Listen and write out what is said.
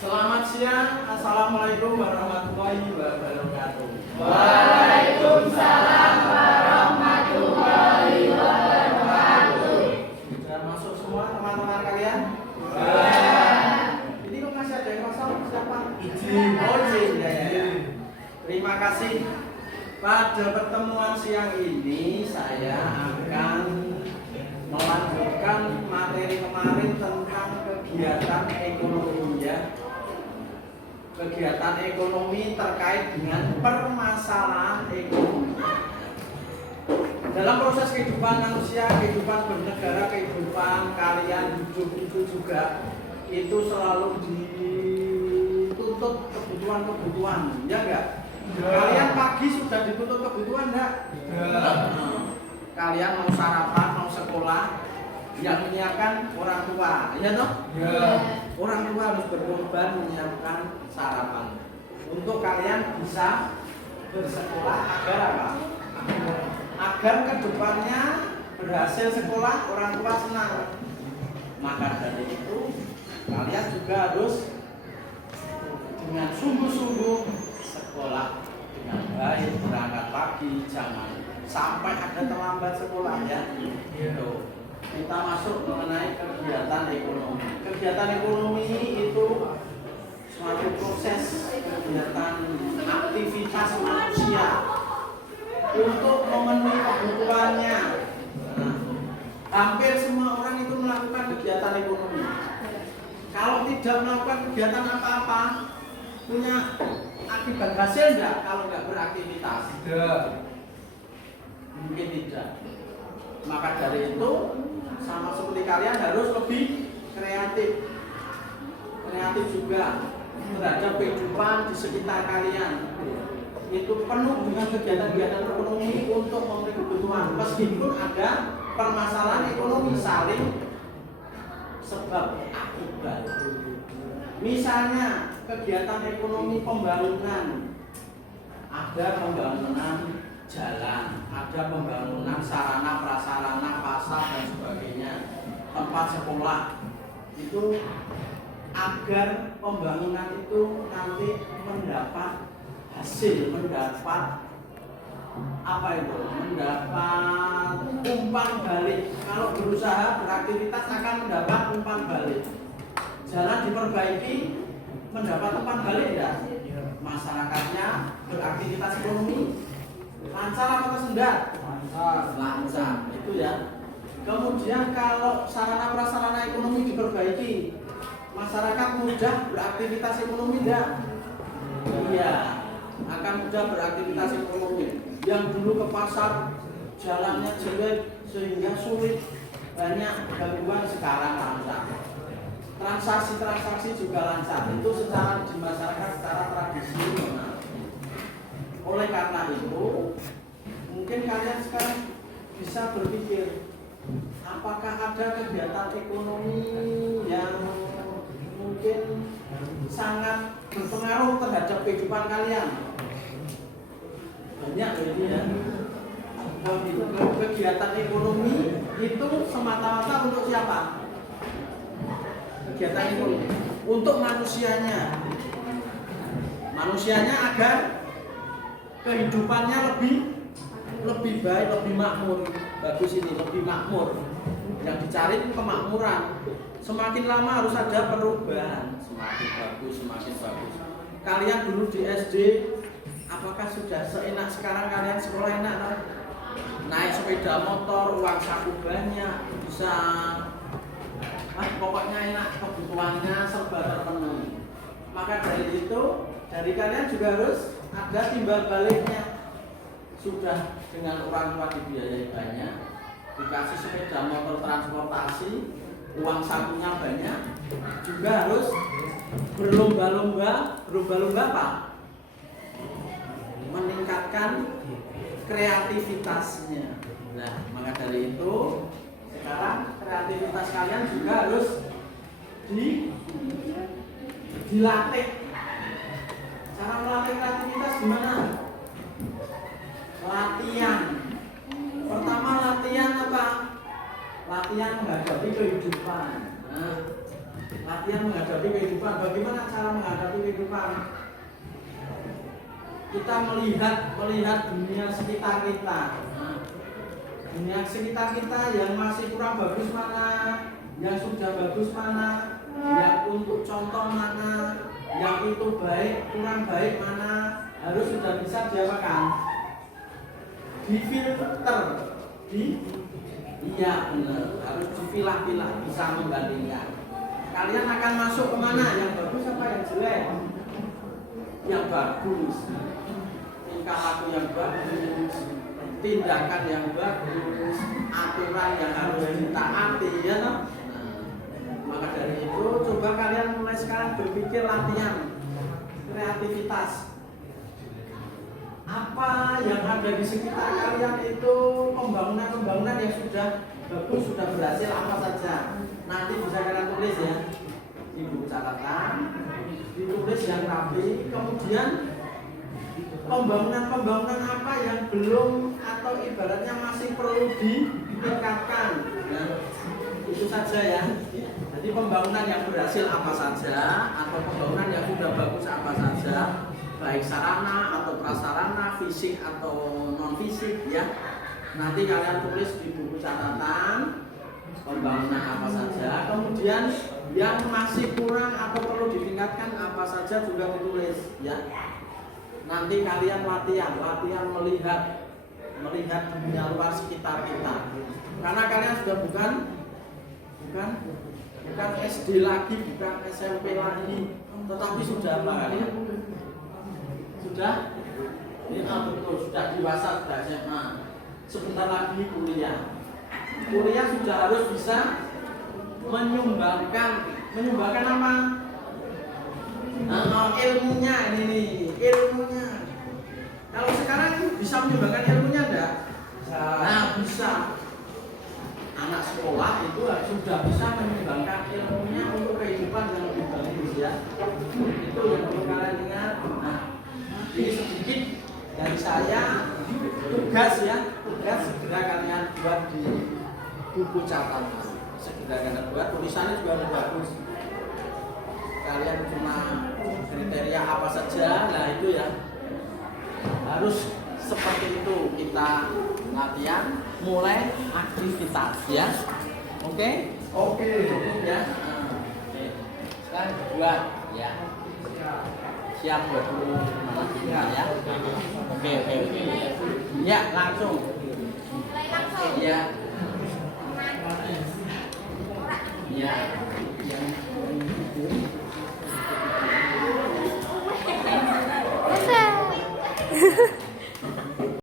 Selamat siang, assalamualaikum warahmatullahi wabarakatuh. Waalaikumsalam warahmatullahi wabarakatuh. Sudah masuk semua teman-teman kalian? Ini kok masih ada yang kosong? Siapa? Izin. Oh izin ya. Terima kasih. Pada pertemuan siang ini saya akan melanjutkan materi kemarin tentang kegiatan ekonomi ya. Kegiatan ekonomi terkait dengan permasalahan ekonomi. Dalam proses kehidupan manusia, kehidupan bernegara, kehidupan kalian hidup itu juga itu selalu dituntut kebutuhan-kebutuhan, ya enggak? Kalian pagi sudah dituntut kebutuhan enggak? Kalian mau sarapan, mau sekolah, yang menyiapkan orang tua, ya toh? Orang tua harus berkorban menyiapkan sarapan untuk kalian bisa bersekolah agar apa? Agar kedepannya berhasil sekolah, orang tua senang. Maka dari itu kalian juga harus dengan sungguh-sungguh sekolah dengan baik, berangkat pagi, jangan sampai ada terlambat sekolah ya. Gitu. Kita masuk mengenai kegiatan ekonomi. Kegiatan ekonomi itu suatu proses kegiatan aktivitas manusia untuk memenuhi kebutuhannya. Nah, hampir semua orang itu melakukan kegiatan ekonomi. Kalau tidak melakukan kegiatan apa-apa, punya akibat hasil enggak kalau nggak beraktivitas? Tidak. Mungkin tidak. Maka dari itu sama seperti kalian harus lebih kreatif. Kreatif juga terhadap kehidupan di sekitar kalian. Itu penuh dengan kegiatan-kegiatan ekonomi untuk memenuhi kebutuhan. Meskipun ada permasalahan ekonomi saling sebab akibat. Misalnya kegiatan ekonomi pembangunan, ada pembangunan jalan, ada pembangunan sarana prasarana pasar dan sebagainya, tempat sekolah. Itu agar pembangunan itu nanti mendapat hasil, mendapat apa itu? Mendapat umpan balik. Kalau berusaha beraktivitas akan mendapat umpan balik. Jalan diperbaiki, mendapat umpan balik enggak? Masyarakatnya beraktivitas ekonomi lancar apa tersendat? Lancar, itu ya. Kemudian kalau sarana prasarana ekonomi diperbaiki, masyarakat mudah beraktivitas ekonomi enggak? Iya, akan mudah beraktivitas ekonomi. Yang dulu ke pasar jalannya jelek sehingga sulit, banyak gangguan, sekarang lancar. Transaksi juga lancar. Itu secara di masyarakat secara tradisional. Oleh karena itu, mungkin kalian sekarang bisa berpikir, apakah ada kegiatan ekonomi yang mungkin sangat berpengaruh terhadap kehidupan kalian? Banyak ini ya. Kegiatan ekonomi itu semata-mata untuk siapa? Kegiatan ekonomi untuk manusianya. Manusianya agar kehidupannya lebih baik, lebih makmur. Bagus ini, lebih makmur. Yang dicari kemakmuran. Semakin lama harus ada perubahan. Semakin bagus, semakin bagus. Kalian dulu di SD, apakah sudah seenak sekarang kalian sekolah enak? Kan? Naik sepeda motor, uang saku banyak, bisa pokoknya enak, kebutuhannya serba terpenuhi. Maka dari itu, dari kalian juga harus ada timbal baliknya. Sudah dengan orang tua dibiayai banyak, dikasih sepeda motor transportasi, uang sakunya banyak, juga harus berlomba-lomba apa? Meningkatkan kreativitasnya. Nah, maka dari itu sekarang kreativitas kalian juga harus dilatih. Cara melatih kreativitas gimana? Latihan. Pertama latihan apa? Latihan menghadapi kehidupan. Nah, Latihan menghadapi kehidupan. Bagaimana cara menghadapi kehidupan? Kita melihat dunia sekitar kita. Dunia sekitar kita yang masih kurang bagus mana, yang sudah bagus mana, yang untuk contoh mana, yang itu baik, kurang baik mana, harus sudah bisa diapakan? Difilter, iya benar, harus dipilah-pilah, bisa membandingkan. Kalian akan masuk kemana? Yang bagus apa yang jelek? Yang bagus, tingkah laku yang bagus, tindakan yang bagus, aturan yang harus ditaati, ya toh? Maka dari itu coba kalian mulai sekarang berpikir latihan kreativitas. Apa yang ada di sekitar kalian itu pembangunan yang sudah bagus, sudah berhasil apa saja. Nanti bisa kalian tulis ya di buku catatan, ditulis yang rapi. Kemudian pembangunan apa yang belum atau ibaratnya masih perlu ditingkatkan. Nah, itu saja ya. Jadi pembangunan yang berhasil apa saja atau pembangunan yang sudah bagus apa saja, baik sarana atau prasarana, fisik atau non fisik ya. Nanti kalian tulis di buku catatan pembangunan apa saja. Kemudian yang masih kurang atau perlu ditingkatkan apa saja juga ditulis ya. Nanti kalian latihan melihat dunia luar sekitar kita. Karena kalian sudah bukan SD lagi, bukan SMP lagi, tetapi sudah apa kalian? Sudah betul, sudah dewasa, sudah SMA. Sebentar lagi kuliah. Kuliah sudah harus bisa menyumbangkan apa? Ilmunya ini ilmunya. Kalau sekarang bisa menyumbangkan ilmunya enggak? Nah, bisa. Anak sekolah itu sudah bisa menyumbangkan ilmunya untuk kehidupan yang lebih bagus ya. Itu yang perlu kalian ingat. Nah, ini sedikit dari saya tugas segera kalian buat di buku catatan. Segera kalian buat, tulisannya juga lebih bagus. Kalian cuma kriteria apa saja, nah itu ya harus seperti itu kita latihan, mulai aktivitas ya. Oke cukup ya. Sekarang buat ya, siap buat dulu ya. Oke ya, langsung ya ya. Bisa.